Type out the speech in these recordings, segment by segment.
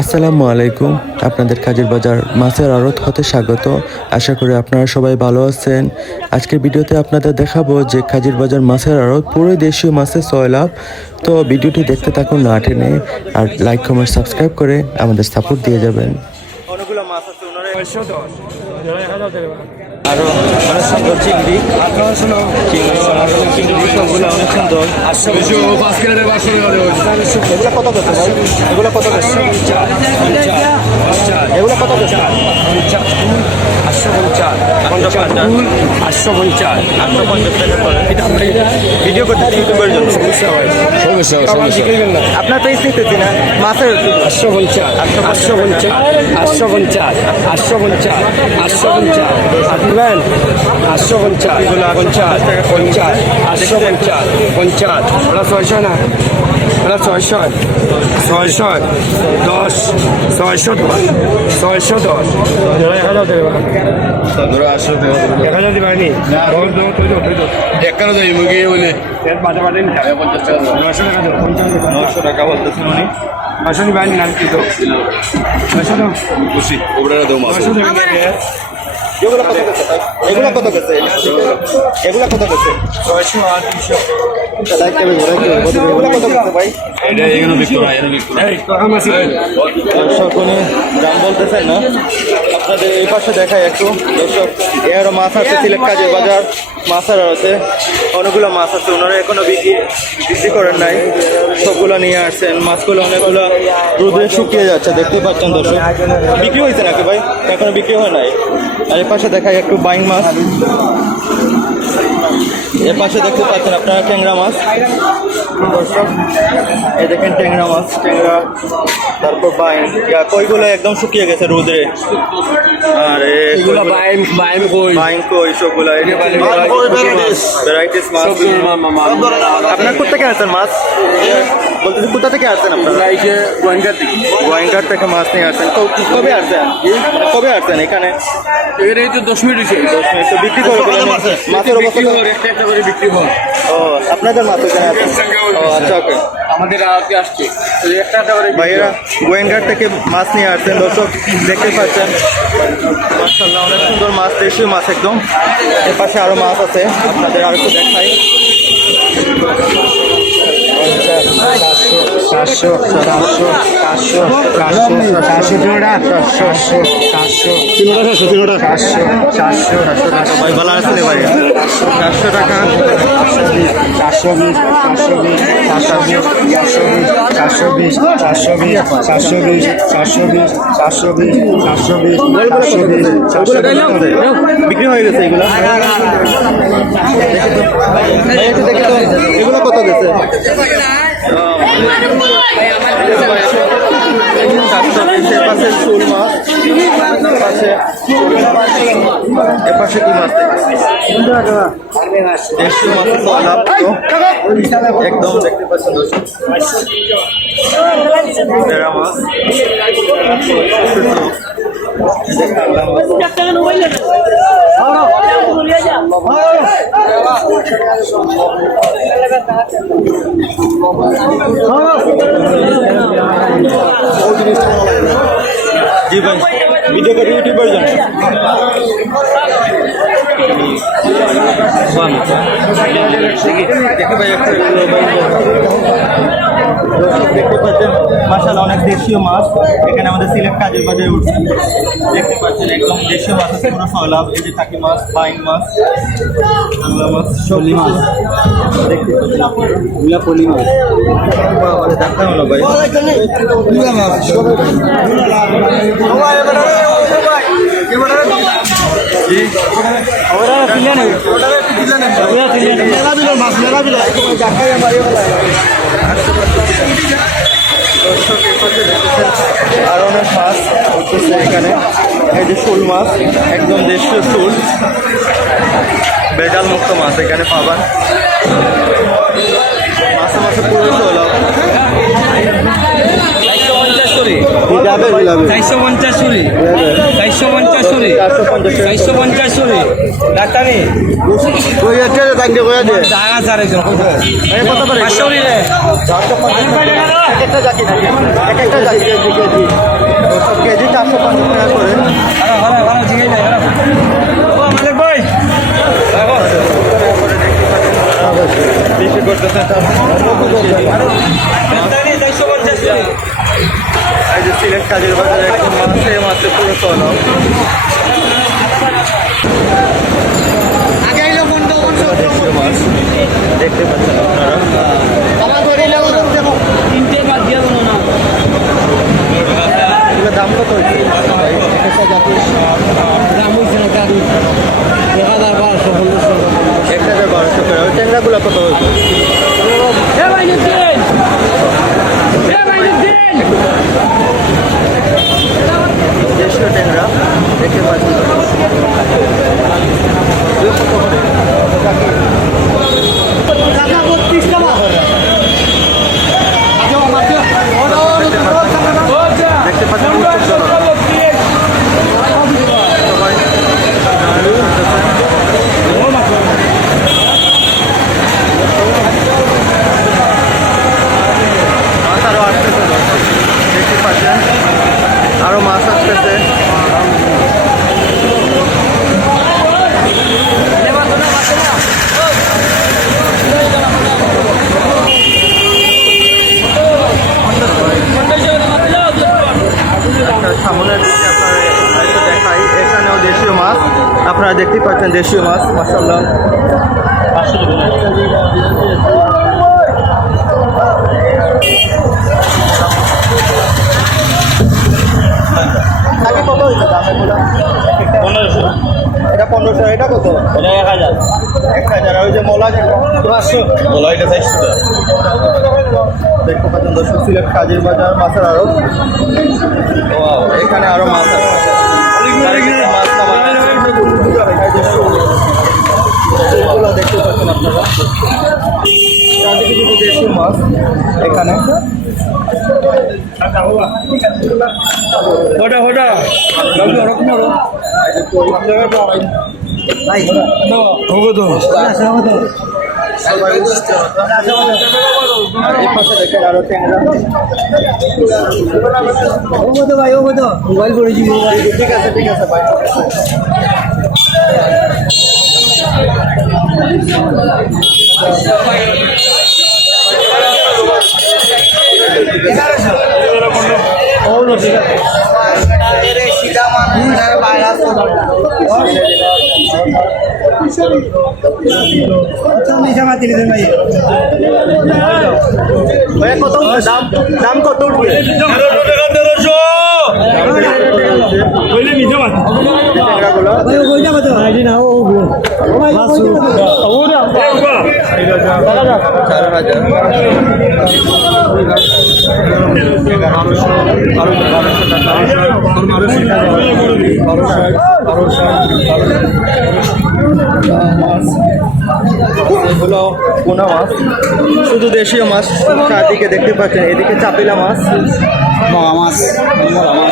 আসসালামু আলাইকুম। আপনাদের কাজের বাজার মাছের আড়ত হতে স্বাগত। আশা করি আপনারা সবাই ভালো আছেন। আজকের ভিডিওতে আপনাদের দেখাবো যে কাজের বাজার মাছের আড়ত, পুরো দেশীয় মাছের ছয় লাভ। তো ভিডিওটি দেখতে থাকুন, না টেনে। আর লাইক, কমেন্ট, সাবস্ক্রাইব করে আমাদের সাপোর্ট দিয়ে যাবেন। অনেকগুলো মাছ আছে আরও অনেক সুন্দর চিংড়ি। চিংড়ি চিংড়ি সবগুলো অনেক সুন্দর। এগুলো কত করছে ভাই এগুলো কত করছে এগুলো কত করছে আটশো পঞ্চাশ। আটশো পঞ্চাশ। আটশো পঞ্চাশ টাকা করে। এটা আমরা ভিডিও করতে ইউটিউবের জন্য। আপনার তো স্মৃতি না মাছের আটশো পঞ্চাশ আটশো পঞ্চাশ আটশো পঞ্চাশ আটশো পঞ্চাশ আটশো পঞ্চাশ। আসবেন আটশো পঞ্চাশ। পঞ্চাশ পঞ্চাশ আটশো পঞ্চাশ পঞ্চাশ। ওরা ছয়শো না? ওরা ছয়শো? ছয়শো দশ ছয়শো দশ ছয়শো দশ। এক হাজার দেবে। এক হাজার দিবানি একানো যাই মুগি বলে। বাদে বাদে নয়শো টাকা দেবো পঞ্চাশ নশো টাকা বলতেছেন উনি। তো? কত এগুলা কত দাম বলতে চাই না। আপনাদের এই পাশে দেখায় একটু। দর্শক মাথা মাছ আছে সিলেক্ট কাজের বাজার। মাছ আছে। অনেকগুলো মাছ আছে, ওনারা এখনও বিক্রি বিক্রি করেন নাই। সবগুলো নিয়ে আসছেন, মাছগুলো অনেকগুলো রোদে শুকিয়ে যাচ্ছে, দেখতে পাচ্ছেন দর্শক। বিক্রি হয়েছে নাকি ভাই? এখনও বিক্রি হয় নাই? আর এর পাশে দেখায় একটু বাইং মাছ। এর পাশে দেখতে পাচ্ছেন আপনারা ট্যাংরা মাছ। দর্শক এই দেখেন ট্যাংরা মাছ ট্যাংরা তারপর ইয়া, কইগুলো একদম শুকিয়ে গেছে রোদে আর এগুলো বাইম বাইম কই? বাইন কই সবগুলো ভ্যারাইটিস মাছ আপনার কোথা থেকে আসছেন মাছ? বলতেছি কোথা থেকে আসছেন আপনারা? গোয়েঙ্গা থেকে। গোয়েঙ্গার থেকে মাছ নিয়ে আসছেন। ক- কবে আসছেন কবে আসছেন এখানে? এই তো দশ মিনিট হয়েছে দশ মিনিট তো বিক্রি করে মাছের অবস্থা তো- একটা একটা করে বিক্রি হওয়ার ও আপনাদের মাছ ওখানে আছে। আচ্ছা ওকে। আমাদের আজকে আসছে। এই একটা একটা করে বিক্রি ভাইয়েরা গোয়েনঘাট থেকে মাছ নিয়ে আসছেন দর্শক দেখতে পাচ্ছেন। অনেক সুন্দর মাছ দেশীয় মাছ একদম। এর পাশে আরও মাছ আছে আপনাদের আর একটু দেখাই। চারশো চারশো পাঁচশো চারশো চারশো জোড়া চারশো চারশো তিনোটা চারশো তিনোটা চারশো চারশো চারশো টাকা ভাই ভালো আছে রে ভাই চারশো টাকা চারশো বিশ চারশো বিশ চারশো বিশ চারশো বিশ চারশো বিশ চারশো বিশ চারশো বিশ চারশো বিশ চারশো বিশ চারশো বিশ চারশো বিশ বিক্রি হয়ে গেছে এগুলো এগুলো কত গেছে পাশে শোল মাছ পাশে এর পাশে কি মাছ দেড়শো মাছের লাভ একদম দেখতে পাচ্ছেন তেরা মাছ? জি ভাই ভিডিও করে ইউটিউবের জন্য দেখি। ভাই একটা দর্শক দেখতে পাচ্ছেন মাসাল অনেক দেশীয় মাছ। এখানে আমাদের সিলেট কাজের বাজারে উঠছে। দেখতে পাচ্ছেন একদম দেশীয় মাছ আছে পুরো সয়লাভ এই যে কাকি মাছ বাইন মাছ বাংলা মাছ শলি মাছ। দেখতে পাচ্ছেন আপনারা। পলি মাছ। হলো ভাই আর অনেক মাছ হচ্ছে এখানে। এই যে শোল মাছ একদম দেশীয় শোল। ভেজাল মুক্ত মাছ এখানে পাবার। মাসে মাসে পুরো চলো করে চারশো পঞ্চাশ করে চারশো পঞ্চাশ করে চারশো পঞ্চাশ করে। ডাক্তারে দাঁড়া সারে পাঁচশো করে কেজি চারশো পঞ্চাশ টাকা করে। ভালো ভালো জিগে যায় মালিক ভাই। বেশি করতেছে। এই সিলেট কাজের বাজারে এখন মাছে মাছে পুরো চলো মাছ দেখতে পাচ্ছেন আপনারা তিনটে বাদ দিয়ে দেবো না এগুলোর দাম কত হয়েছে ভাই, এক একটা জাতির দাম হয়েছে না গাড়ি এক হাজার বারোশো পনেরোশো এক হাজার বারোশো করে ওই ট্যাংরাগুলো কত হয়েছে এ মাইনুদ্দিন এ মাইনুদ্দিন দেড়শো ট্যাংরা দেখতে পাচ্ছি দেখতে পাচ্ছেন উত্তর চলো সবাই মাছ আরও আসতেছে দর্শক। দেখতে পাচ্ছেন আরও মাছ আসতেছে একটা সামনের দিকে আপনার একটু দেখাই এখানেও দেশীয় মাছ আপনারা দেখতেই পাচ্ছেন দেশীয় মাছ মাসাল্লাহ এটা পনেরোশো এটা কত? এক হাজার। এক হাজার আর ওই যে মলা যেটা পাঁচশো? বলা এটা চাইছি দেখতে পাচ্ছেন দর্শক সিলেট কাজের বাজার মাছের Wow, এখানে আরও মাছ আছে। মাছ এগুলো দেখতে পাচ্ছেন আপনারা। কিন্তু দেশীয় মাছ এখানে। ওটা ওটা ওরকম মোবাইল করেছি মোবাইল ঠিক আছে ঠিক আছে ভাই কত? দাম দাম কত উঠবে পোনা মাছ শুধু দেশীয় মাছ চারদিকে দেখতে পাচ্ছেন এদিকে চাপিলা মাছ। মাছ মাছ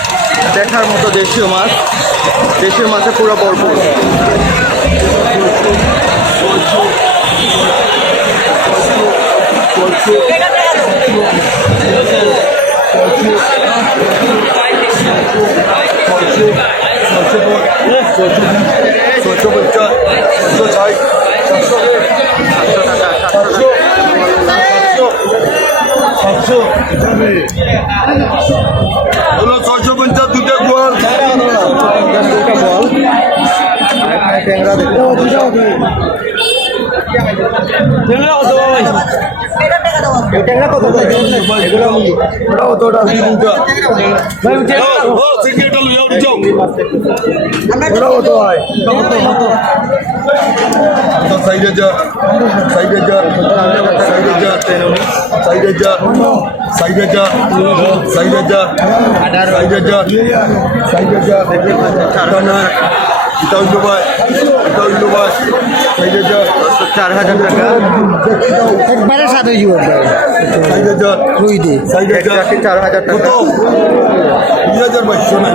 দেখার মতো দেশীয় মাছ দেশীয় মাছে পুরো ভরপুর হলো ছয়শো পঞ্চাশ দুটো গোয়াল দুটা ট্যাংরা দেখতে এই ট্যাংরা কত এগুলো সিগারেট লইয়া উঠো সাইড যা সাইড যা সাইড যা সাইড যা সাইড যা সাইড যা সাইড যা সাইড যা টানা এটা হইল ভাই এটা হইল ভাই সাইড যা চার হাজার টাকা। একবারে সাত হয়ে যাবে। চার হাজার টাকা। হাজার বাইশশো নাই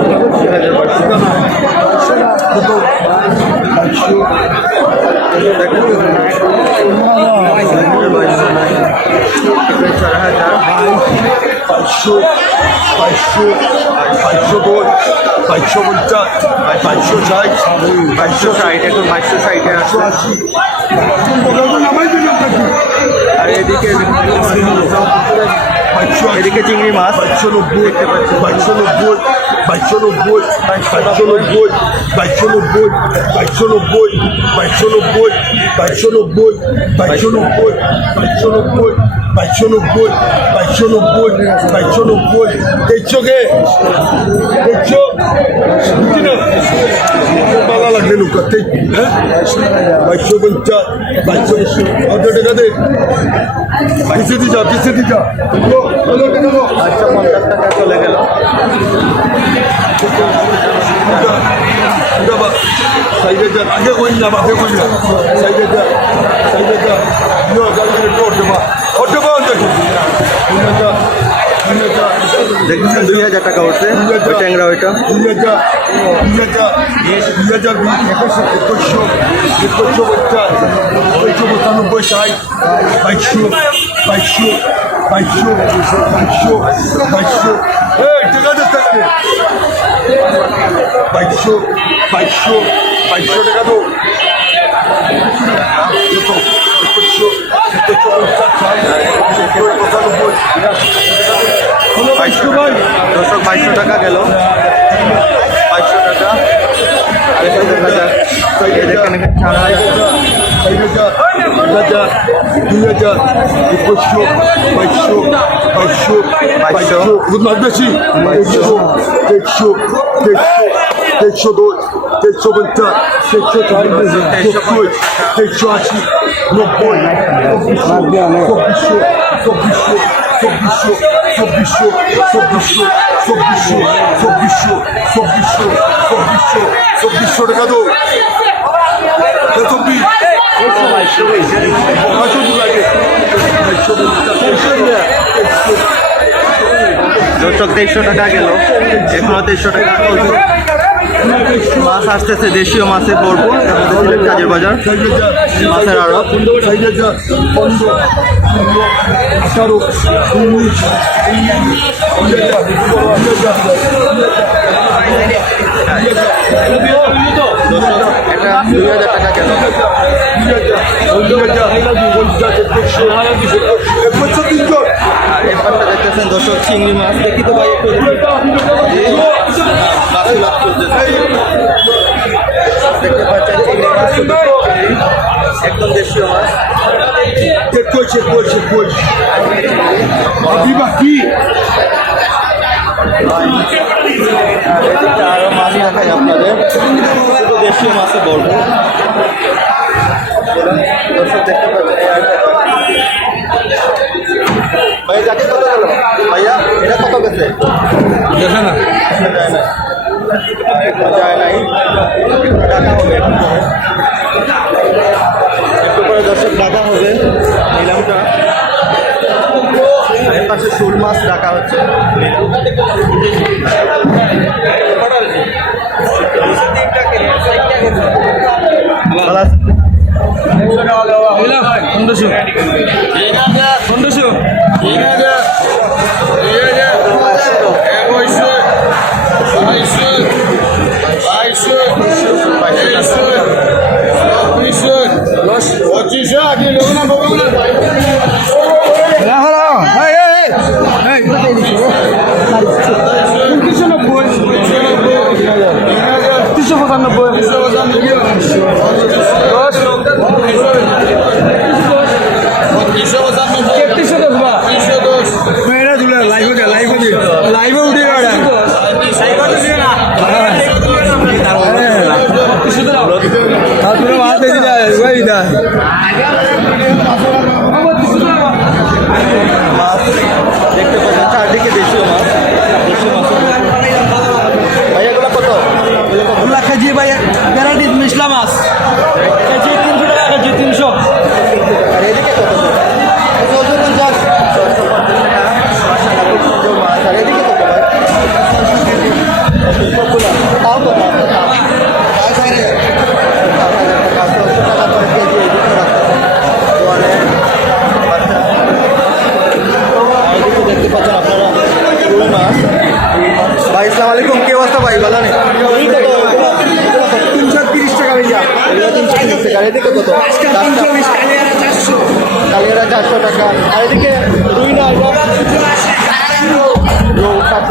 পাঁচশো পাঁচশো পাঁচশো বই পাঁচশো পঞ্চাশ পাঁচশো ষাট পাঁচশো ষাট এখন পাঁচশো ষাটে একশো আর এদিকে এদিকে চিংড়ি মাছ। বাইশশো নব্বই বাইশশো নব্বই বাইশশো নব্বই বাইশশো নব্বই বাইশশো নব্বই বাইশশো নব্বই বাইশশো নব্বই বাইশশো নব্বই বাইশশো নব্বই বাইশশো নব্বই। বাইশশো নব্বই বাইশশো নব্বই বাইশশো নব্বই দেখছ কে দেখছ বুঝছি না বালা লাগবে লুকাতে হ্যাঁ বাইশশো পঞ্চাশ বাইশশো কত টাকা দে পিছিয়ে দি যা পিছিয়ে দি যা কত টাকা দেবো আচ্ছা পঞ্চাশ টাকা চলে গেল সাইডে যান আগে কই না আগে কই না সাইডে যান সাইডে যান ইয়ো গাড়ি টোট টোট দেবা দেখি দেখছেন দুই হাজার টাকা উঠছে ওই ট্যাংরা ওইটা দুই হাজার দুই হাজার দুই হাজার একুশশো একুশশো পঞ্চাশ একুশশো পঁচানব্বই ষাট বাইশশো বাইশশো বাইশশো বাইশশো বাইশশো টাকা দে থাকবে বাইশশো বাইশশো বাইশশো টাকা দো একুশশো একুশশো পঞ্চাশ ষাট একুশশো পঁচানব্বই বাইশশো দর্শক বাইশশো টাকা গেল বাইশশো টাকা আর এখানে দেখা এই দেখেন এখানে চার হাজার দুই হাজার একুশশো বাইশশো বাইশশো বাইশশো বেশি দেড়শো দেড়শো দেড়শো দেড়শো দুই দেড়শো পঞ্চাশ দেড়শো চালিশ চব্বিশ দেড়শো আশি নব্বই চব্বিশশো চব্বিশশো চব্বিশশো চব্বিশশো চব্বিশশো চব্বিশশো চব্বিশশো চব্বিশশো চব্বিশশো চব্বিশশো টাকা দো চব্বিশ দর্শক তেইশশো টাকা গেল এখনও তেইশশো টাকা মাছ আসতেছে দেশীয় মাছের পড়ব কাজের বাজার। মাছের আড়ত। এটা দুই হাজার টাকা তিনশো পাশে দেখতেছেন দর্শক চিংড়ি মাছ দেখি তো ভাই একটু চলতেছে দেখতে পাচ্ছেন চিংড়ি মাছ একদম দেশীয় মাছ depois, depois. Viva aqui! আর মাছ দেখাই আপনাদের দেশীয় মাছে বলব দেখতে পাবেন jogue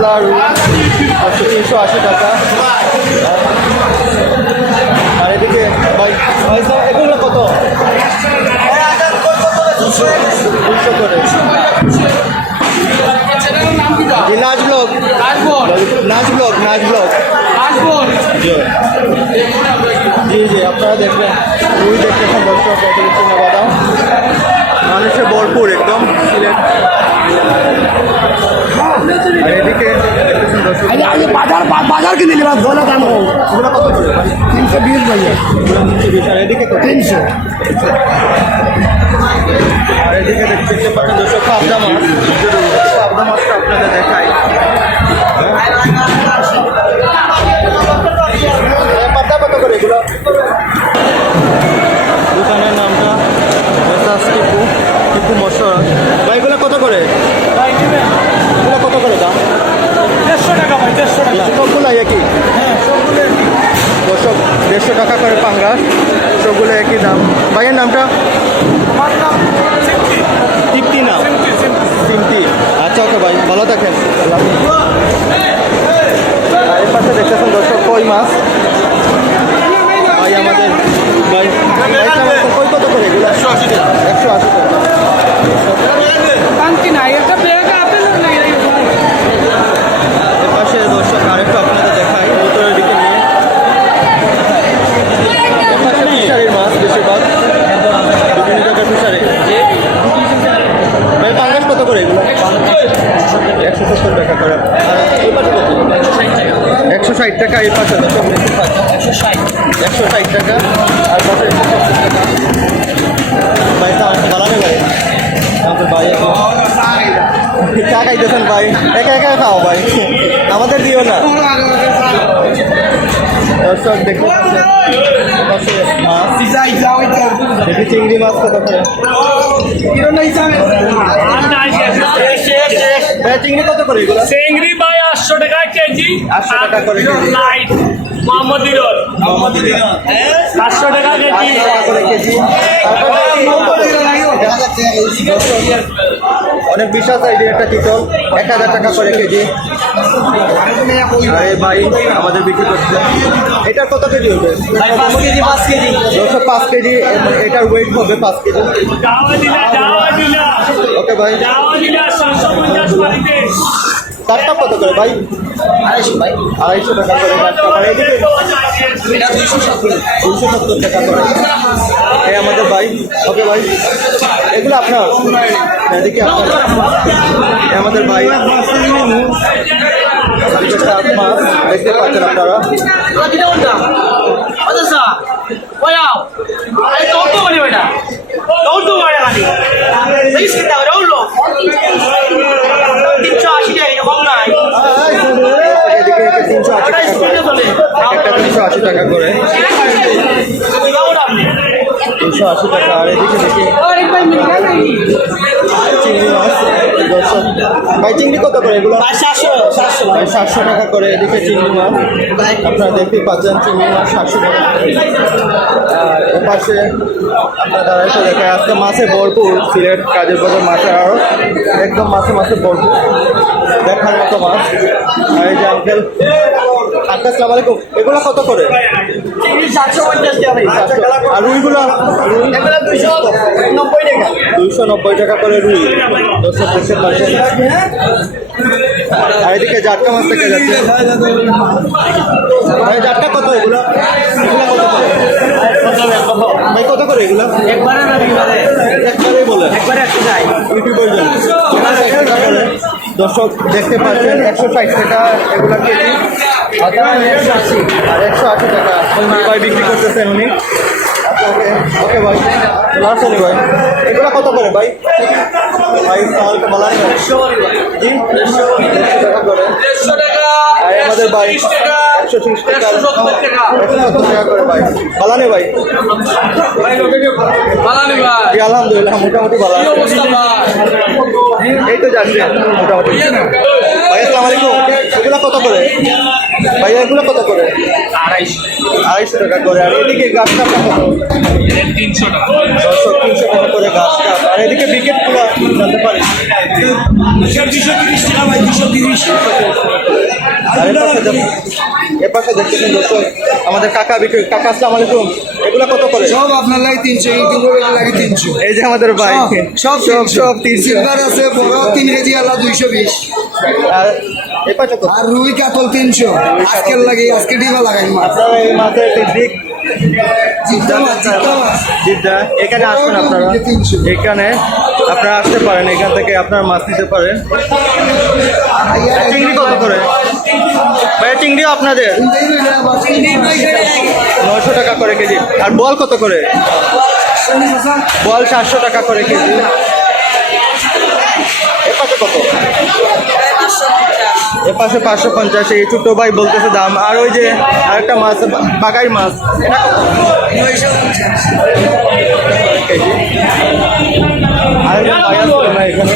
কাতলা রু আটশো তিনশো আশি টাকা। আর এদিকে এগুলো কত? দুশো করে। নাচ ব্লগ। নাচ ব্লগ নাচ ব্লগ। জি জি আপনারা দেখবেন। রুই দেখতেছেন দর্শক বাদাম মানুষে ভরপুর একদম সিলেট এদিকে বাজার বাজার কিনে নিবা বলে দাম এগুলো কত তিনশো বিশ ভাইয়া আর এদিকে তিনশো আর এদিকে দেখতে পাচ্ছেন দর্শক পাবদা মাছ পাবদা আপনাদের দেখাই এগুলো। দোকানের নামটা টিপু টিপু মশলা এগুলো কত করে? এগুলো কত করে দাম? দেড়শো টাকা ভাই দেড়শো টাকা। সবগুলো একই? দর্শক দেড়শো টাকা করে পাঙ্গাস সবগুলো একই দাম। ভাইয়ের নামটা? তৃপ্তি না? তৃপ্তি আচ্ছা ওকে ভাই ভালো থাকেন। আর এর পাশে দেখতেছেন দর্শক কই মাছ? কই কত করে এগুলো? একশো আশি টাকা। একশো আশি টাকা কত করে এগুলো? একশো সত্তর টাকা করে। আর পাশে কত? একশো ষাট টাকা এই পাশে একশো ষাট একশো ষাট টাকা। আর পাশে একশো সত্তর টাকা। ভাই আমাদের চা খাইতেছেন ভাই। একা একা খাও ভাই। আমাদের দিও না। দর্শক দেখতে পাচ্ছেন? চিংড়ি মাছ কত করে। চিংড়ি কত করে এগুলো? চিংড়ি আটশো টাকা কেজি 800 টাকা করে কেজি। লাইট মোহাম্মদ ইরল আটশো টাকা কেজি। করে কেজি। অনেক বিশাল সাইজের একটা চিতল এক হাজার টাকা করে কেজি। আর ভাই আমাদের বিক্রি করছে এটা কত কেজি হবে? পাঁচ কেজি দুশো পাঁচ কেজি এটার ওয়েট হবে পাঁচ কেজি। ওকে ভাই। চারটা কত করে ভাই? আড়াইশো টাকা করে চারটা আর এদিকে দুশো সত্তর। টাকা করে। এই আমাদের ভাই ওকে ভাই। এগুলো আপনার? এদিকে আপনার। আমাদের ভাই। এদিকে শাক মাছ দেখতে পাচ্ছেন আপনারা এদিকে তিনশো আশি টাকা করে একটা তিনশো আশি টাকা করে তিনশো আশি টাকা আর এদিকে দেখি চিংড়ি মাছ। দর্শক ভাই চিংড়ি কত করে এগুলো? ভাই সাতশো টাকা করে এদিকে চিংড়ি মাছ। আপনারা দেখতেই পাচ্ছেন চিংড়ি মাছ সাতশো টাকা করে। আর এপাশে আপনার এসে দেখে আজকে মাছে ভরপুর সিলেট কাজের বাজার মাছের আরও একদম মাছে মাছে ভরপুর। দেখার মতো মাছ। আর এই যে আঙ্কেল আঙ্কেল সালাম আলাইকুম। এগুলো কত করে? আর রুইগুলো? দুইশো নব্বই টাকা। করে রুই। দর্শক দেখতে পাচ্ছেন। আর এদিকে জাটকা মাছ দেখা যাচ্ছে। জাটকা কত এগুলো? এগুলো কত করে? এগুলো? একবারে না বলে একবারে ইউটিউবের জন্য। দর্শক দেখতে পাচ্ছেন, একশো ষাট টাকা এগুলা কেজি। আর একশো আশি টাকা। বিক্রি করতেছেন উনি? ওকে ভাই হলি ভাই এগুলো কত করে, ভাই? ভাই, তাহলে বলা নেই আমাদের ভাই টাকা। করে, ভাই। মোটামুটি ভালো এই তো যাচ্ছে, মোটামুটি। ভাই, আসসালামু এগুলো কত করে? ভাই এগুলো কত করে? আড়াইশো। টাকা করে। আর এদিকে গাছটা কত? তিনশো টাকা। দশশো তিনশো টাকা করে গাছ কাপ। আর এদিকে বিকেটগুলো জানতে পারি। পাশে দেখ- এর পাশে দেখতেছেন দর্শক আমাদের কাকা বিক্রি কাকা আসসালাম আলাইকুম। এগুলো কত করে? সব আপনার লাগে তিনশো ইউটিউবের লাগে তিনশো। এই যে আমাদের ভাই। সব সব সব তিনশো। আছে বড় তিন কেজি আল্লাহ দুইশো বিশ। আর এই কত আর রুই কাতল তিনশো। আজকের লাগে আজকে ডিবা লাগাই আপনারা এই মাছের জিদ্দা এখানে আসবেন আপনারা। এখানে আপনারা আসতে পারেন এখান থেকে আপনারা মাছ নিতে পারেন। চিংড়ি কত করে? ভাই চিংড়িও আপনাদের? নয়শো টাকা করে কেজি। আর বল কত করে? বল সাতশো টাকা করে কেজি। কত? এ পাশে পাঁচশো পঞ্চাশ, এই ছোটো ভাই বলতেছে দাম। আর ওই যে আরেকটা মাছ বাগাই মাছ। এটা কেজি আর এখানে।